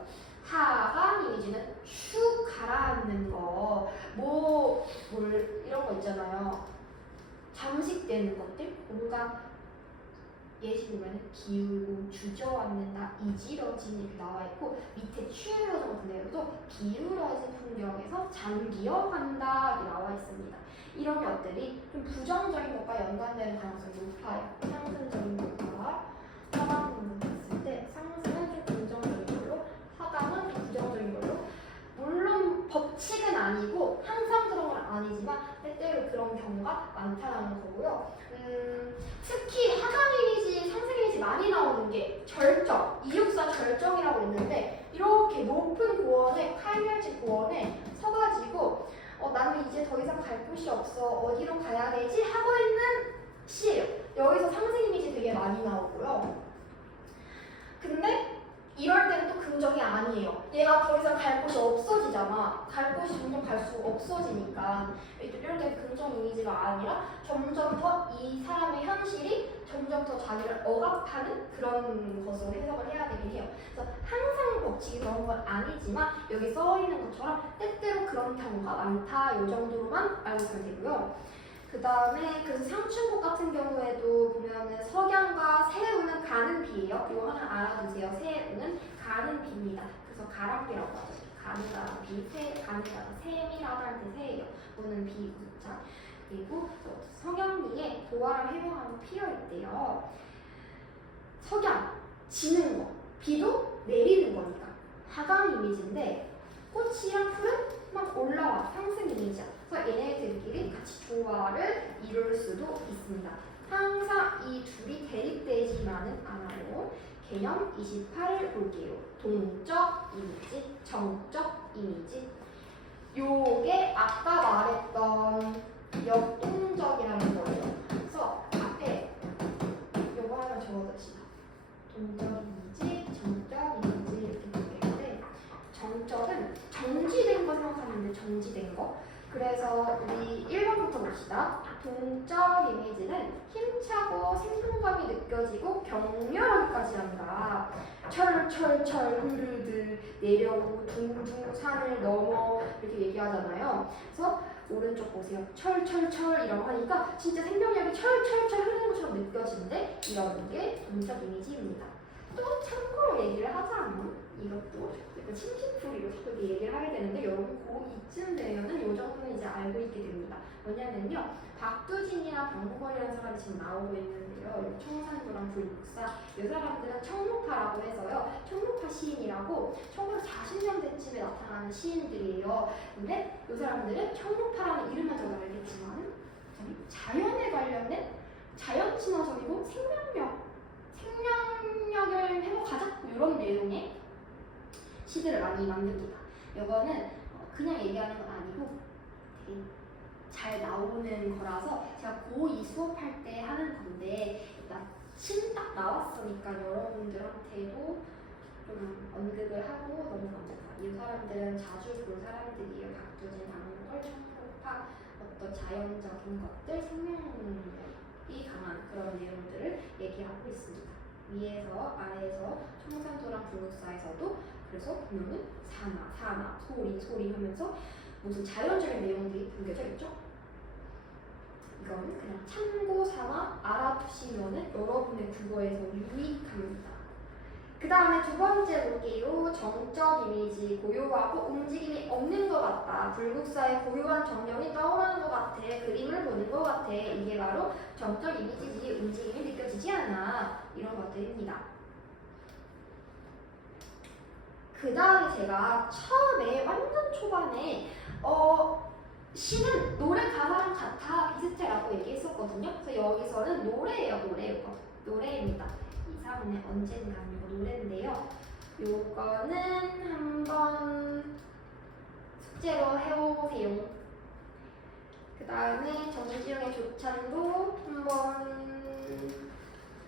하강 이미지는 축 가라앉는 거, 이런 거 있잖아요. 잠식되는 것들, 뭔가 예시 보면 기울고 주저앉는다, 이지러진 이렇게 나와 있고 밑에 추해져 같은 데도 기울어진 풍경에서 잠기어간다 이렇게 나와 있습니다. 이런 것들이 좀 부정적인 것과 연관되는 가능성이 높아요. 상승적인 것과 하강적인 것 봤을 때 상승은 좀 긍정적인 걸로, 하강은 좀 부정적인 걸로. 물론 법칙은 아니고 항상 그런 건 아니지만 때때로 그런 경우가 많다는 거고요. 특히 하강 이미지, 상승 이미지 많이 나오는 게 절정, 이육사 절정이라고 있는데 이렇게 높은 고원에, 칼멸지 고원에 서가지고 나는 이제 더 이상 갈 곳이 없어, 어디로 가야 되지? 하고 있는 시예요. 여기서 상승 이미지 되게 많이 나오고요. 근데 이럴 때는 또 긍정이 아니에요. 얘가 더 이상 갈 곳이 없어지잖아. 갈 곳이 점점 갈수록 없어지니까 이럴 때 긍정 이미지가 아니라 점점 더 이 사람의 현실이 점점 더 자기를 억압하는 그런 것으로 해석을 해야 되긴 해요. 그래서 항상 법칙이 그런 건 아니지만 여기 써 있는 것처럼 때때로 그런 경우가 많다. 이 정도로만 알고 있으면 되고요. 그 다음에 그래서 상춘곡 같은 경우에도 보면은 석양과 새우는 가는 비예요. 이거 하나 알아두세요. 새우는 가는 비입니다. 그래서 가랑비라고 하죠. 가는 가랑비, 가는 가랑, 샘이라고 할 때 새예요. 또는 비구자. 그리고 석양리에 도화랑 해명하고 피어 있대요. 석양, 지는 거, 비도 내리는 거니까 하강 이미지인데 꽃이랑 풀은 막 올라와, 상승 이미지야. 그래서 얘네들끼리 같이 조화를 이룰 수도 있습니다. 항상 이 둘이 대립되지만은 않아요. 개념 28을 볼게요. 동적 이미지, 정적 이미지. 요게 아까 말했던 역동적이라는 거예요. 그래서 앞에 요거 하나 적어둡시다. 동적 이미지, 정적 이미지 이렇게 두 개인데 정적은 정지된 거 생각하면 돼. 정지된 거. 그래서 우리 1번부터 봅시다. 동적 이미지는 힘차고 생동감이 느껴지고 격렬하기까지 한다. 철철철 흐르듯 내려오고 둥둥 산을 넘어 이렇게 얘기하잖아요. 그래서 오른쪽 보세요. 철철철이라고 하니까 진짜 생명력이 철철철 흐르는 것처럼 느껴지는데 이런 게 동적 이미지입니다. 또 참고로 얘기를 하자면 이것도 약간 심심풀이로 자꾸 얘기를 하게 되는데 여러분 고2쯤 되면은 이 정도는 이제 알고 있게 됩니다. 뭐냐면요. 박두진이나 박무걸이라는 사람이 지금 나오고 있는데요. 청산도랑 불국사. 이 사람들은 청록파라고 해서요. 청록파 시인이라고 1940년대쯤에 나타나는 시인들이에요. 근데 이 사람들은 청록파라는 이름만 들어도 알겠지만 자연에 관련된 자연 친화적이고 생명력을 회복하자 이런 내용의 시들을 많이 만듭니다. 이거는 그냥 얘기하는 건 아니고 되게 잘 나오는 거라서 제가 고2 수업할 때 하는 건데 일단 신 딱 나왔으니까 여러분들한테도 좀 언급을 하고 넘어갑니다. 이 사람들은 자주 볼 사람들이에요. 박두진, 박무걸, 청록파, 어떤 자연적인 것들, 생명력이 강한 그런 내용들을 얘기하고 있습니다. 위에서 아래에서 청산도랑 불국사에서도 그래서 보면은 산화, 소리 하면서 무슨 자연적인 내용들이 담겨져 있죠? 이건 그냥 참고 삼아 알아두시면은 여러분의 국어에서 유익합니다. 그 다음에 두 번째 볼게요. 정적 이미지, 고요하고 움직임이 없는 것 같다. 불국사의 고요한 정령이 떠오르는 것 같아. 그림을 보는 것 같아. 이게 바로 정적 이미지지. 움직임이 느껴지지 않아. 이런 것들입니다. 그 다음에 제가 처음에 완전 초반에 시는 노래 가사랑 같아 비슷해라고 얘기했었거든요. 그래서 여기서는 노래예요. 노래입니다. 이상은 언젠가 이거 노래인데요. 요거는 한번 숙제로 해보세요. 그 다음에 정지용의 조찬도 한번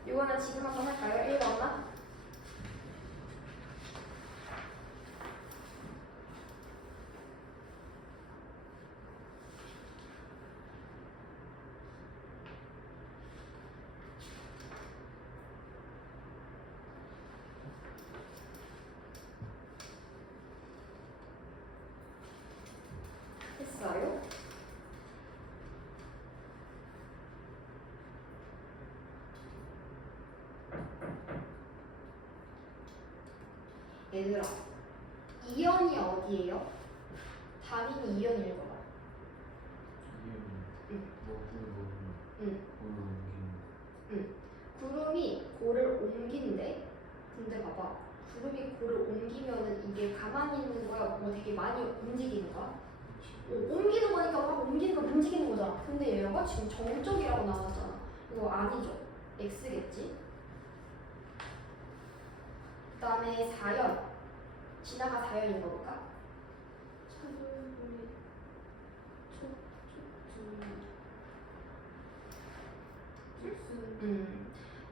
요거는 지금 한번 할까요? 읽었나? 했어요? 얘들아, 이연이 어디예요? 담임이 이연 읽어봐. 응. 응. 구름이 고를 옮긴대. 근데 봐봐. 구름이 고를 옮기면은 이게 가만히 있는 거야? 뭐 되게 많이 움직이는 거야? 옮기는 거니까 막 옮기는 거 움직이는 거잖아. 근데 얘가 지금 정적이라고 나왔잖아. 이거 아니죠? X겠지? 그 다음에 4연. 지나가 4연 읽어볼까?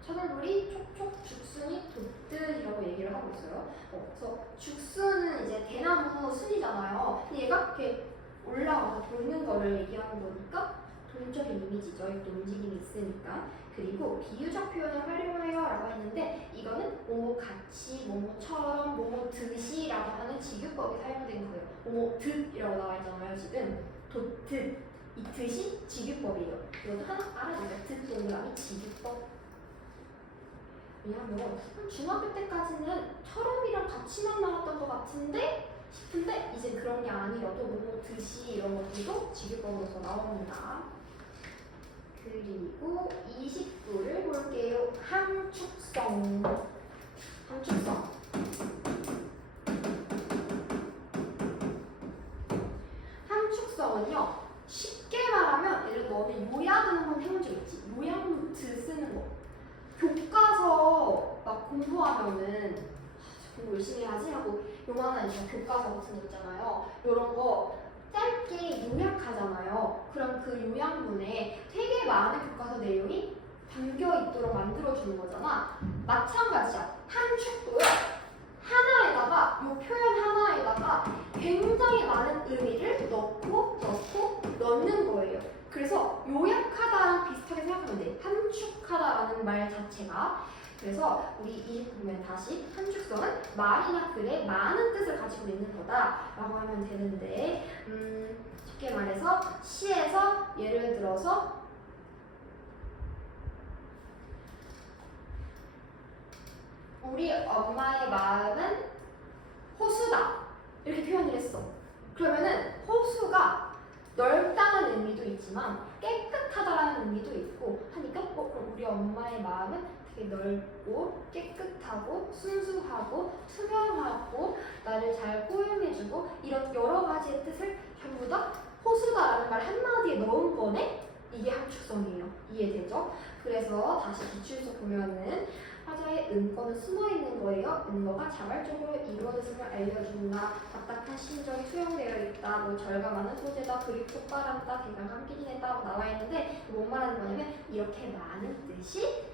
차돌불이 촉촉 죽순이 돋듯이라고 얘기를 하고 있어요. 그래서 죽순은 이제 대나무 순이잖아요. 근데 얘가 이렇게 올라가서 돕는 거를 얘기하는 거니까 동적인 이미지죠. 또 움직임이 있으니까. 그리고 비유적 표현을 활용해요 라고 했는데 이거는 뭐뭐 같이, 뭐뭐처럼, 뭐뭐 듯이라고 하는 직유법이 사용된 거예요. 뭐뭐 듯이라고 나와 있잖아요. 지금 돋듯 이 듯이 직유법이에요. 이것도 하나 알아두세요. 듯 동그라미 직유법. 왜냐하면 중학교 때까지는 처럼이랑 같이만 나왔던 것 같은데 싶은데 이제 그런 게 아니라도 뭐뭐 듯이 이런 것들도 직유법으로서 나옵니다. 그리고 29를 볼게요. 함축성. 함축성은요. 쉽게 말하면 예를 들어 너는 요약을 한번 해본 적 있지? 요약 노트 쓰는 거. 교과서 막 공부하면은 공부 열심히 하지 하고 요만한 이제 교과서 같은 거 있잖아요. 요런 거 짧게 요약하잖아요. 그럼 그 요약문에 되게 많은 교과서 내용이 담겨 있도록 만들어주는 거잖아. 마찬가지야. 함축도요. 하나에다가 요 표현 하나에다가 굉장히 많은 의미를 넣는 거예요. 그래서 요약하다랑 비슷하게 생각하면 돼. 함축하다라는 말 자체가. 그래서 우리 이 보면 다시 함축성은 말이나 글에 많은 뜻을 가지고 있는 거다라고 하면 되는데 쉽게 말해서 시에서 예를 들어서 우리 엄마의 마음은 호수다 이렇게 표현을 했어. 그러면은 호수가 넓다는 의미도 있지만 깨끗하다라는 의미도 있고 하니까 그럼 우리 엄마의 마음은 되게 넓고 깨끗하고 순수하고 투명하고 나를 잘 포용해주고 이런 여러 가지의 뜻을 전부 다 호수다라는 말 한마디에 넣은 거네? 이게 함축성이에요. 이해되죠? 그래서 다시 기출에서 보면은 화자의 은거는 숨어있는 거예요. 은거가 자발적으로 이루어졌음을 알려준다. 답답한 심정이 수용되어 있다. 뭐 절감하는 소재다. 그리고 속바람다. 대강 함께 지냈다고 나와 있는데 뭔 말하는 거냐면 이렇게 많은 뜻이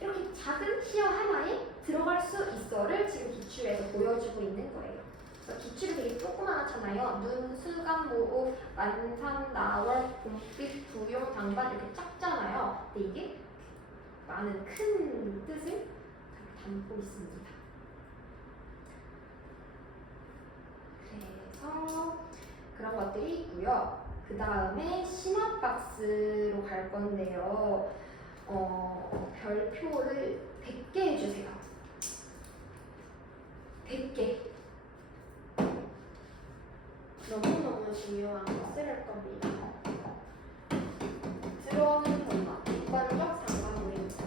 이렇게 작은 시어 하나에 들어갈 수 있어를 지금 기출에서 보여주고 있는 거예요. 그래서 기출이 되게 조그맣잖아요. 눈, 수감, 모호, 만산, 나월, 봄빛, 부용, 당반 이렇게 작잖아요. 근데 이게 많은 큰 뜻을 담고 있습니다. 그래서 그런 것들이 있고요. 그 다음에 시납박스로 갈 건데요. 별표를 100개 해주세요. 중요한 것을 겁니다. 들어오는 공간, 객관적 상관물입니다.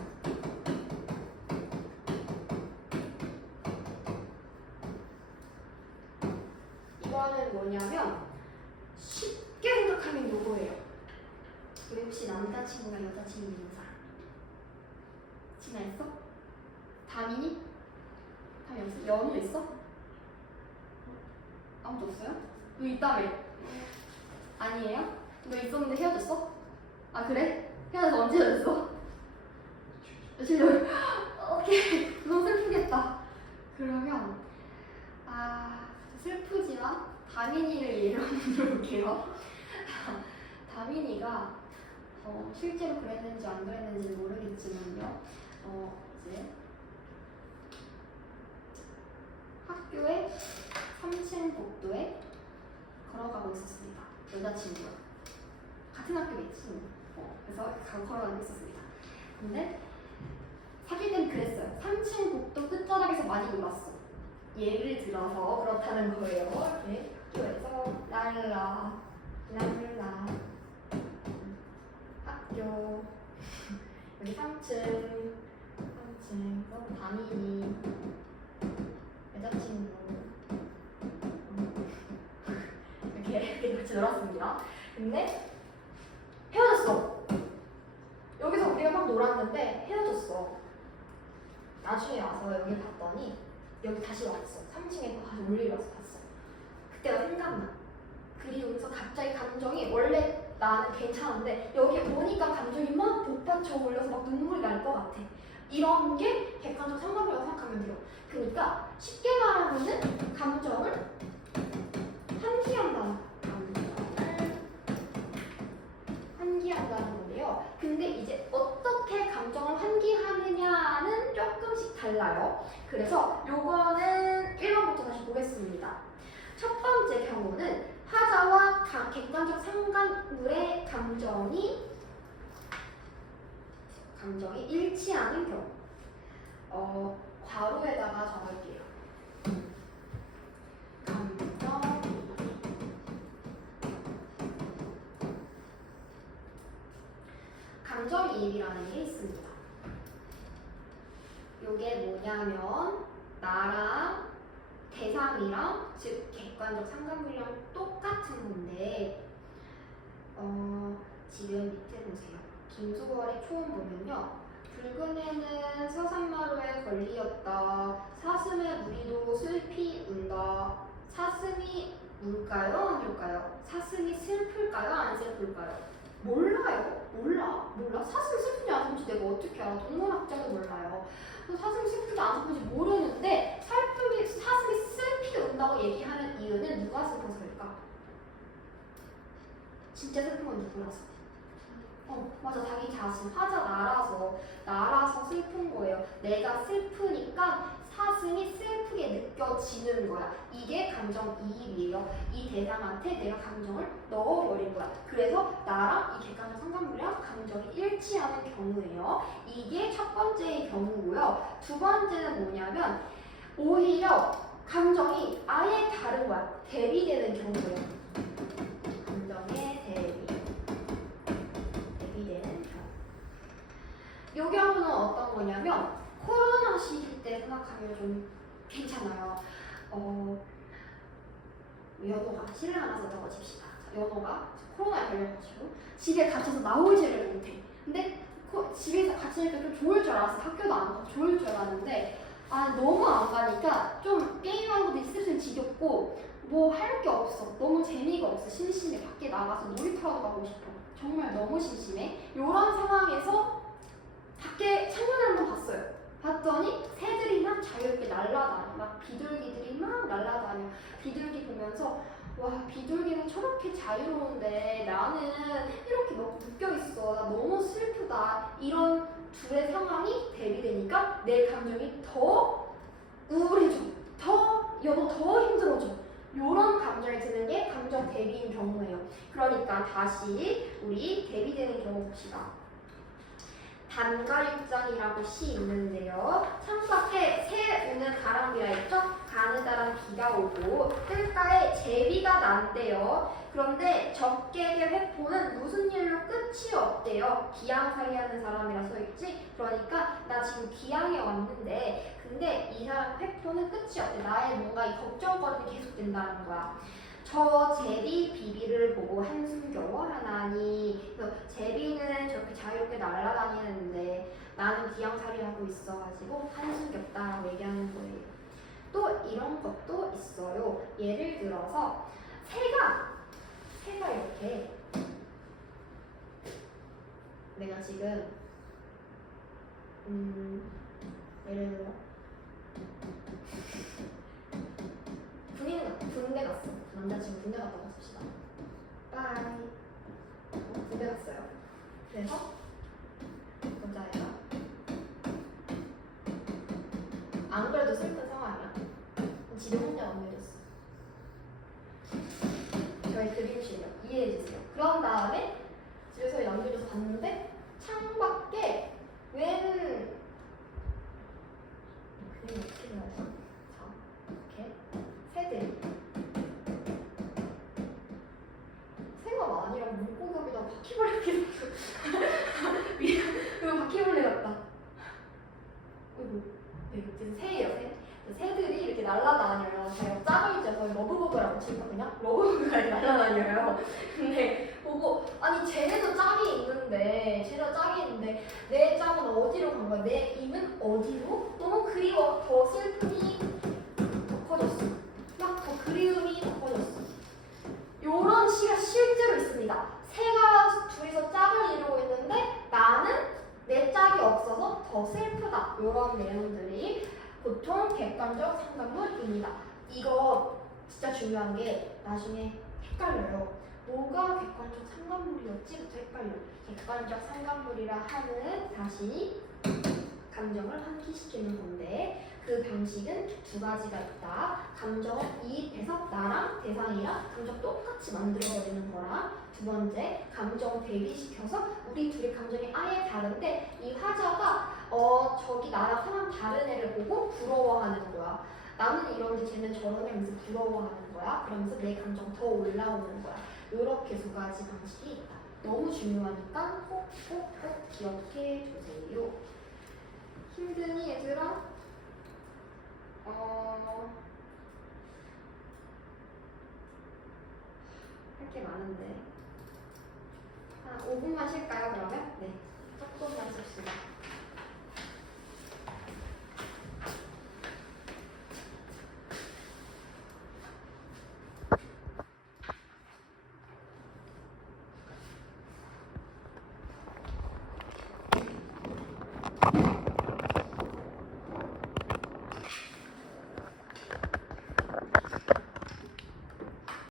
이거는 뭐냐면 쉽게 생각하면 요거예요. 여기 혹시 남자친구가 여자친구 있는 사람? 진아 있어? 다민이? 다미 없어? 연우 있어? 아무도 없어요? 너 있다며? 아니에요? 너 있었는데 헤어졌어? 아 그래? 헤어져서 언제 헤어졌어? 며칠 전. 오케이. 너무 슬프겠다. 그러면 슬프지만 다민이를 예로 들어볼게요. 다민이가 실제로 그랬는지 안 그랬는지는 모르겠지만요. 이제 학교에 3층 복도에 걸어가고 있었습니다. 여자친구가 같은 학교겠지. 그래서 걸어가고 있었습니다. 근데 사귈 땐 그랬어요. 3층 복도 끝자락에서 많이 놀았어. 예를 들어서 그렇다는 거예요. 이렇게 학교에서 랄라 랄라 학교 여기 3층 또 다민이 여자친구 이렇게 같이 놀았습니다. 근데 헤어졌어. 여기서 우리가 막 놀았는데 헤어졌어. 나중에 와서 여기 봤더니 여기 다시 왔어. 3층에 또 다시 올리러 와서 봤어. 그때가 생각나. 그리고서 갑자기 감정이 원래 나는 괜찮은데 여기 오니까 감정이 막 복받쳐 올려서 막 눈물이 날 것 같아. 이런 게 객관적 상관이라고 생각하면 돼요. 그러니까 쉽게 말하면은 감정을 환기한다는 건데요. 근데 이제 어떻게 감정을 환기하느냐는 조금씩 달라요. 그래서 요거는 1번부터 다시 보겠습니다. 첫 번째 경우는 하자와 객관적 상관물의 감정이 일치하는 경우. 괄호에다가 적을게요. 감정이입이라는 게 있습니다. 요게 뭐냐면 나랑 대상이랑 즉 객관적 상관물이랑 똑같은 건데 지금 밑에 보세요. 김수걸의 초음 보면요. 붉은 해는 서산마루에 걸리었다. 사슴의 무리도 슬피 운다. 사슴이 울까요? 안 울까요? 사슴이 슬플까요? 안 슬플까요? 몰라요. 몰라. 사슴이 슬픈지 안 슬픈지 내가 어떻게 알아? 동물학자도 몰라요. 사슴이 슬픈지 안 슬픈지 모르는데 사슴이 슬피 운다고 얘기하는 이유는 누가 슬퍼서일까? 진짜 슬픈 건 누구라서? 맞아. 자기 자신. 하자 날아서 슬픈 거예요. 내가 슬프니까 사슴이 슬프게 느껴지는 거야. 이게 감정이입이에요. 이 대상한테 내가 감정을 넣어버린 거야. 그래서 나랑 이 객관적 상관물이랑 감정이 일치하는 경우예요. 이게 첫 번째의 경우고요. 두 번째는 뭐냐면 오히려 감정이 아예 다른 거야. 대비되는 경우예요. 감정의 대비되는 경우. 이 경우는 어떤 거냐면 코로나 시기 때 생각하면 좀 괜찮아요. 연호가 실을 하나 썼다고 칩시다. 연호가 코로나에 걸려가지고 집에 갇혀서 나오지를 못해. 근데 집에서 갇히니까 좀 좋을 줄 알았어. 학교도 안 가서 좋을 줄 알았는데 너무 안 가니까 좀 게임하고도 있으면 지겹고 뭐 할 게 없어. 너무 재미가 없어. 심심해. 밖에 나가서 놀이터라도 가고 싶어. 정말 너무 심심해. 이런 상황에서 밖에 창문을 한번 봤어요. 봤더니 새들이 막 자유롭게 날아다녀. 막 비둘기들이 막 날아다녀. 비둘기 보면서 와, 비둘기는 저렇게 자유로운데 나는 이렇게 막 묶여있어. 나 너무 슬프다. 이런 둘의 상황이 대비되니까 내 감정이 더 우울해져. 더 힘들어져. 이런 감정이 드는 게 감정 대비인 경우예요. 그러니까 다시 우리 대비되는 경우 봅시다. 단가육장이라고 시 있는데요. 창밖에 새 오는 가람비라 했죠? 가느다란 비가 오고 뜰가에 제비가 난대요. 그런데 적객의 회포는 무슨 일로 끝이 없대요. 기양살이 하는 사람이라 써있지? 그러니까 나 지금 기양에 왔는데 근데 이 사람 회포는 끝이 없대. 나의 뭔가 이 걱정거리는 계속된다는 거야. 저 제비 비비를 보고 한숨 겨워 하나니. 그래서 제비는 저렇게 자유롭게 날아다니는데 나는 기양살이 하고 있어가지고 한숨 겹다라고 얘기하는 거예요. 또 이런 것도 있어요. 예를 들어서 새가 이렇게 내가 지금 예를 들어 군대 갔어. 남자친구 군대 갔다고 씁시다. 빠이. 군대 갔어요. 그래서 여자애가 안 그래도 슬픈 상황이야. 집에 혼자 옮겨졌어. 저희 그림 실력 이해해주세요. 그런 다음에 집에서 남겨줘서 봤는데 창밖에 웬 그림 어떻게 그려야 돼? 자, 이렇게 새들이 새가 아니라 물고기에다 바퀴벌레 그리고 바퀴벌레 같다. 어이구, 네, 이제 새예요, 새. 새들이 이렇게 날아다녀요. 제가 짝을 쪄서 러브버그라고 칠거든요. 러브버그가 이렇게 날아다녀요. 근데 보고 아니 쟤네도 짝이 있는데 내 짝은 어디로 간 거야? 내 입은 어디로? 너무 그리워. 더 슬픔이 더 커졌어. 막 더 그리움이 더 커졌어. 요런 시가 실제로 있습니다. 새가 둘이서 짝을 이루고 있는데 나는 내 짝이 없어서 더 슬프다. 요런 내용들이 보통 객관적 상담물입니다. 이거 진짜 중요한 게 나중에 헷갈려요. 뭐가 객관적 상담물이었지?부터 헷갈려. 객관적 상담물이라 하는 다시 감정을 환기시키는 건데 그 방식은 두 가지가 있다. 감정을 이입해서 나랑 대상이랑 감정 똑같이 만들어버리는 거랑 두 번째 감정 대비시켜서 우리 둘의 감정이 아예 다른데 이 화자가 저기 나랑 상황 다른 애를 보고 부러워하는 거야. 나는 이런데 쟤는 저런 애면서 부러워하는 거야. 그러면서 내 감정 더 올라오는 거야. 이렇게 두 가지 방식이 있다. 너무 중요하니까 꼭 기억해 주세요. 힘드니 얘들아? 할 게 많은데 한 5분만 쉴까요 그러면? 네, 조금만 씁시다.